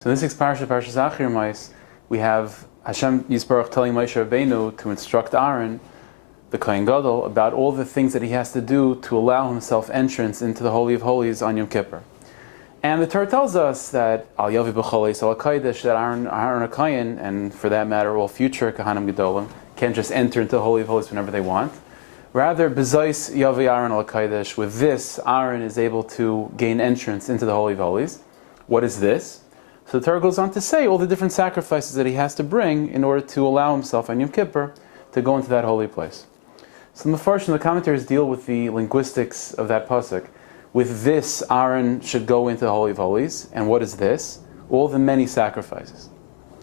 So in this week's Parshas Achrei Mos, we have Hashem Yisbarach telling Moshe Rabbeinu to instruct Aaron, the Kohen Gadol, about all the things that he has to do to allow himself entrance into the Holy of Holies on Yom Kippur. And the Torah tells us that Al Yavi B'Choleis Al HaKodesh, that Aaron HaKohen, and for that matter all future Kahanim Gedolim, can't just enter into the Holy of Holies whenever they want. Rather, B'Zais Yavi Aaron Al HaKodesh, with this, Aaron is able to gain entrance into the Holy of Holies. What is this? So the Torah goes on to say all the different sacrifices that he has to bring in order to allow himself on Yom Kippur to go into that holy place. So the Mefarshim and the commentators deal with the linguistics of that pasuk. With this, Aaron should go into the Holy of Holies. And what is this? All the many sacrifices.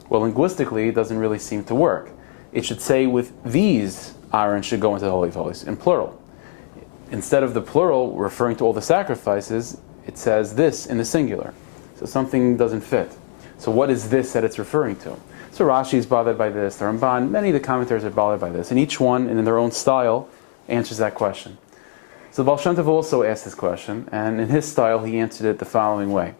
Well, linguistically, it doesn't really seem to work. It should say, with these, Aaron should go into the Holy of Holies, in plural. Instead of the plural referring to all the sacrifices, it says this in the singular. So something doesn't fit. So what is this that it's referring to? So Rashi is bothered by this, the Ramban, many of the commentators are bothered by this, and each one, in their own style, answers that question. So Baal Shem Tov also asked this question, and in his style he answered it the following way.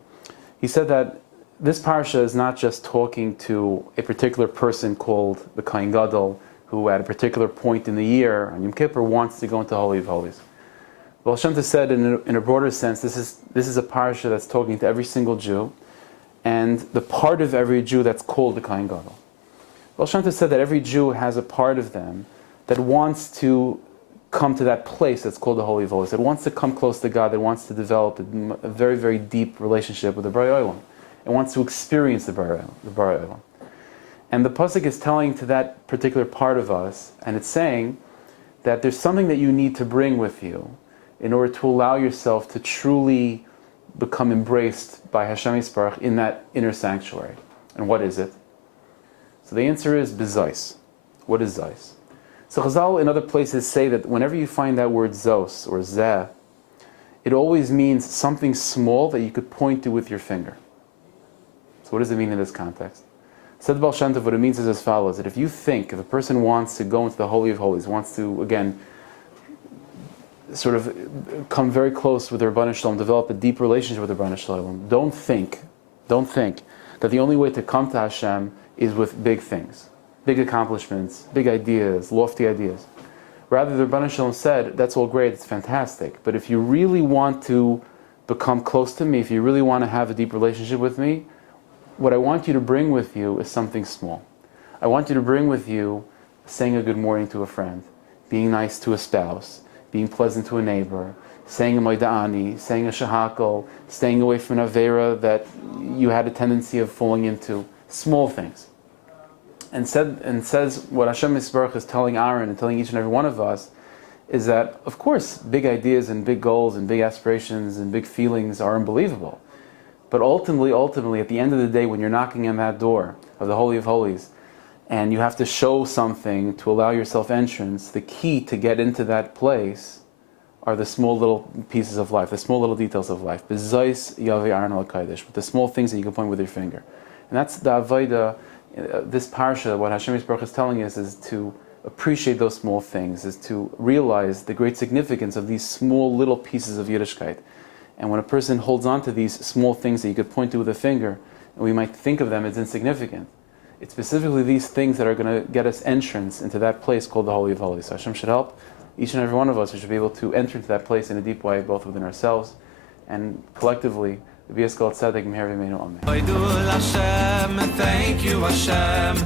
He said that this parsha is not just talking to a particular person called the Kohen Gadol, who at a particular point in the year, on Yom Kippur, wants to go into the Holy of Holies. Baal Shem Tov said in a broader sense, this is a parsha that's talking to every single Jew, and the part of every Jew that's called the Kohen Gadol. Baal Shem Tov said that every Jew has a part of them that wants to come to that place that's called the Holy of Holies, that wants to come close to God, that wants to develop a very, very deep relationship with the Borei Olam, and wants to experience the Borei Olam. And the pasuk is telling to that particular part of us, and it's saying that there's something that you need to bring with you in order to allow yourself to truly become embraced by Hashem Yisbarach in that inner sanctuary. And what is it? So the answer is B'Zais. What is Zais? So Chazal in other places say that whenever you find that word Zos or Zeh, it always means something small that you could point to with your finger. So what does it mean in this context? Said Baal Shem Tov, what it means is as follows, that if a person wants to go into the Holy of Holies, wants to, again, sort of come very close with the Rebbeinu Shalom, develop a deep relationship with the Rebbeinu Shalom, don't think that the only way to come to Hashem is with big things, big accomplishments, big ideas, lofty ideas. Rather, the Rebbeinu Shalom said, that's all great, it's fantastic, but if you really want to become close to me, if you really want to have a deep relationship with me, what I want you to bring with you is something small. I want you to bring with you saying a good morning to a friend, being nice to a spouse, being pleasant to a neighbor, saying a Moida'ani, saying a Shahakal, staying away from an Avera that you had a tendency of falling into. Small things. And says what Hashem Yisbarach is telling Aaron and telling each and every one of us is that, of course, big ideas and big goals and big aspirations and big feelings are unbelievable. But ultimately, at the end of the day, when you're knocking on that door of the Holy of Holies, and you have to show something to allow yourself entrance, the key to get into that place are the small little pieces of life, the small little details of life. B'Zais Yavi Aaron Al HaKodesh, with the small things that you can point with your finger. And that's the Avodah, this parsha, what Hashem Yisbarach is telling us is to appreciate those small things, is to realize the great significance of these small little pieces of Yiddishkeit. And when a person holds on to these small things that you could point to with a finger, and we might think of them as insignificant, it's specifically these things that are going to get us entrance into that place called the Holy of Holies. So Hashem should help each and every one of us. We should be able to enter into that place in a deep way, both within ourselves and collectively. The B'Yeskal Tzedek Meher V'Meinu Amen. Thank you, Hashem.